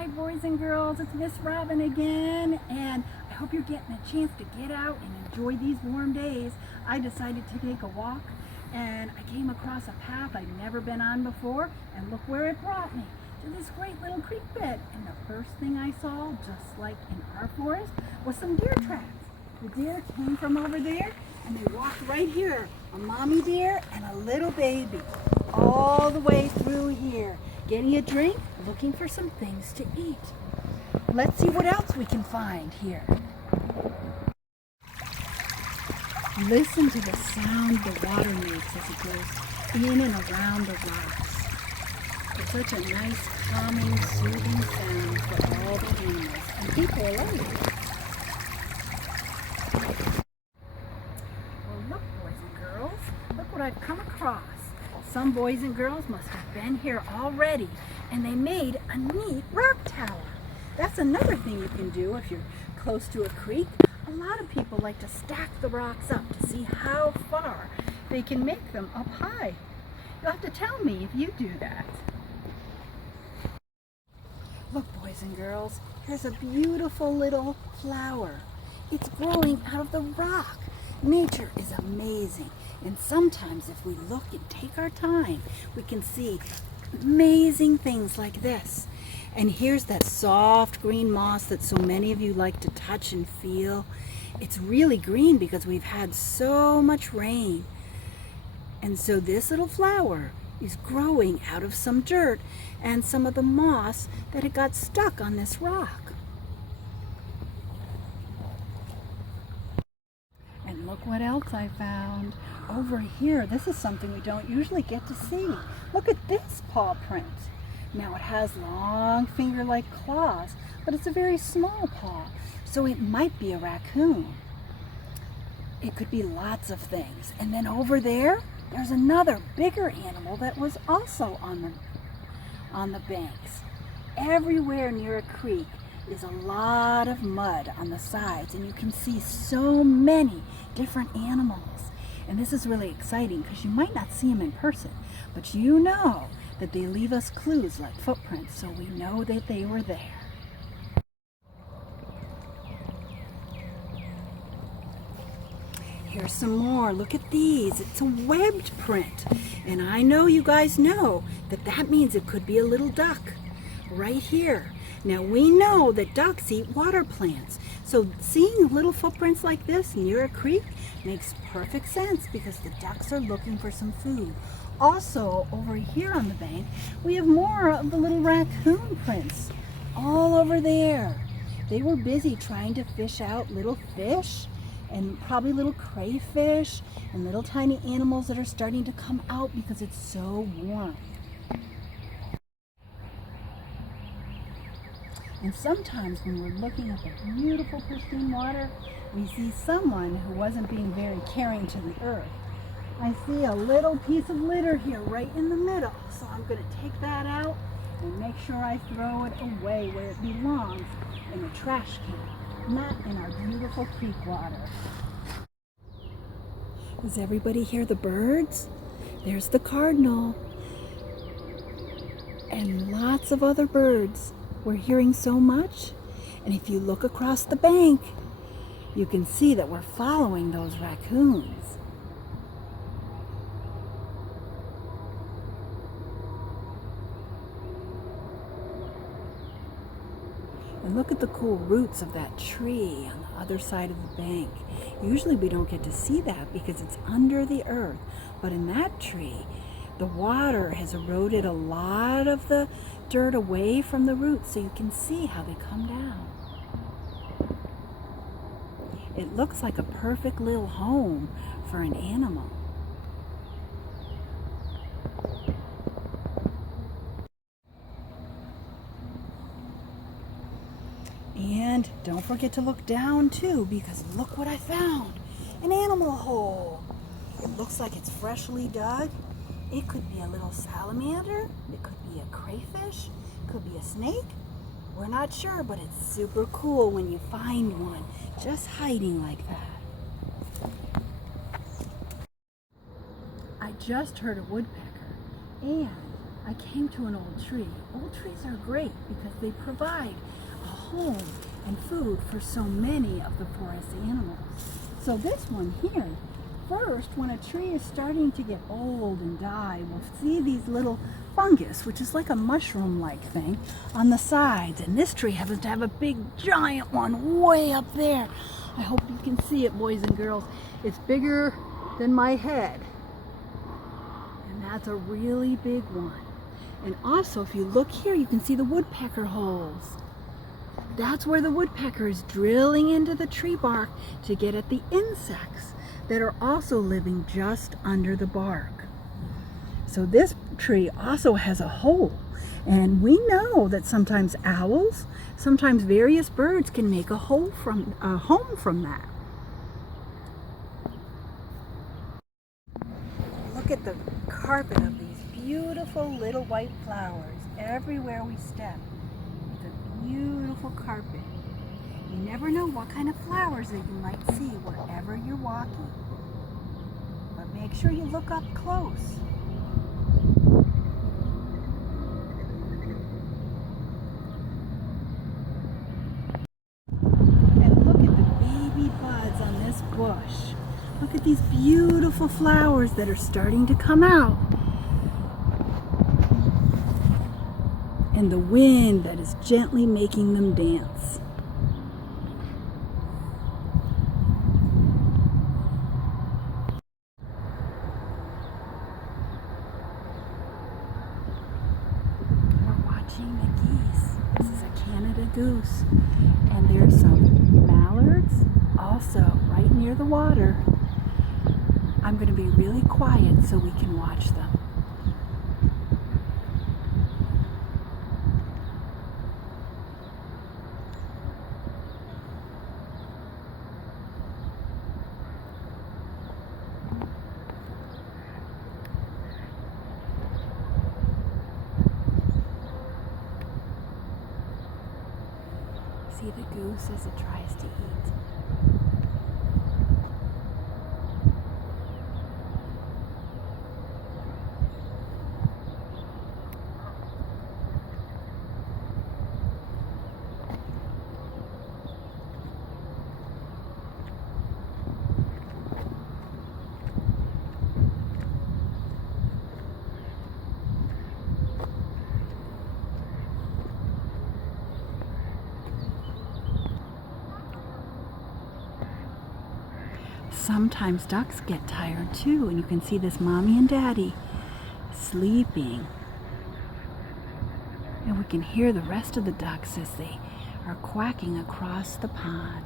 Hi boys and girls, it's Miss Robin again, and I hope you're getting a chance to get out and enjoy these warm days. I decided to take a walk and I came across a path I'd never been on before, and look where it brought me, to this great little creek bed. And the first thing I saw, just like in our forest, was some deer tracks. The deer came from over there and they walked right here, a mommy deer and a little baby, all the way through here, getting a drink, looking for some things to eat. Let's see what else we can find here. Listen to the sound the water makes as it goes in and around the rocks. It's such a nice, calming, soothing sound for all the animals and people alike. Well, look, boys and girls, look what I've come across. Some boys and girls must have been here already, and they made a neat rock tower. That's another thing you can do if you're close to a creek. A lot of people like to stack the rocks up to see how far they can make them up high. You'll have to tell me if you do that. Look, boys and girls, here's a beautiful little flower. It's growing out of the rock. Nature is amazing, and sometimes if we look and take our time, we can see amazing things like this. And here's that soft green moss that so many of you like to touch and feel. It's really green because we've had so much rain. And so this little flower is growing out of some dirt and some of the moss that had got stuck on this rock. And look what else I found over here. This is something we don't usually get to see. Look at this paw print. Now it has long finger-like claws, but it's a very small paw, so it might be a raccoon. It could be lots of things. And then over there, there's another bigger animal that was also on the banks. Everywhere near a creek is a lot of mud on the sides, and you can see so many different animals. And this is really exciting because you might not see them in person, but you know that they leave us clues like footprints, so we know that they were there. Here's some more. Look at these. It's a webbed print. And I know you guys know that that means it could be a little duck right here. Now we know that ducks eat water plants. So seeing little footprints like this near a creek makes perfect sense because the ducks are looking for some food. Also, over here on the bank, we have more of the little raccoon prints all over there. They were busy trying to fish out little fish and probably little crayfish and little tiny animals that are starting to come out because it's so warm. And sometimes when we're looking at the beautiful pristine water, we see someone who wasn't being very caring to the earth. I see a little piece of litter here right in the middle, so I'm going to take that out and make sure I throw it away where it belongs, in the trash can, not in our beautiful creek water. Does everybody hear the birds? There's the cardinal and lots of other birds. We're hearing so much, and if you look across the bank, you can see that we're following those raccoons. And look at the cool roots of that tree on the other side of the bank. Usually we don't get to see that because it's under the earth. But in that tree, the water has eroded a lot of the dirt away from the roots, so you can see how they come down. It looks like a perfect little home for an animal. And don't forget to look down too, because look what I found. An animal hole. It looks like it's freshly dug. It could be a little salamander. It could be a crayfish. It could be a snake. We're not sure, but it's super cool when you find one just hiding like that. I just heard a woodpecker, and I came to an old tree. Old trees are great because they provide a home and food for so many of the forest animals. So this one here, first, when a tree is starting to get old and die, we'll see these little fungus, which is like a mushroom-like thing, on the sides. And this tree happens to have a big, giant one way up there. I hope you can see it, boys and girls. It's bigger than my head. And that's a really big one. And also, if you look here, you can see the woodpecker holes. That's where the woodpecker is drilling into the tree bark to get at the insects that are also living just under the bark. So this tree also has a hole. And we know that sometimes owls, sometimes various birds can make a home from that. Look at the carpet of these beautiful little white flowers everywhere we step. It's a beautiful carpet. You never know what kind of flowers that you might see wherever you're walking. But make sure you look up close. And look at the baby buds on this bush. Look at these beautiful flowers that are starting to come out. And the wind that is gently making them dance. We're watching the geese. This is a Canada goose. And there's some mallards also right near the water. I'm going to be really quiet so we can watch them. See the goose as it tries to eat. Sometimes ducks get tired too, and you can see this mommy and daddy sleeping. And we can hear the rest of the ducks as they are quacking across the pond.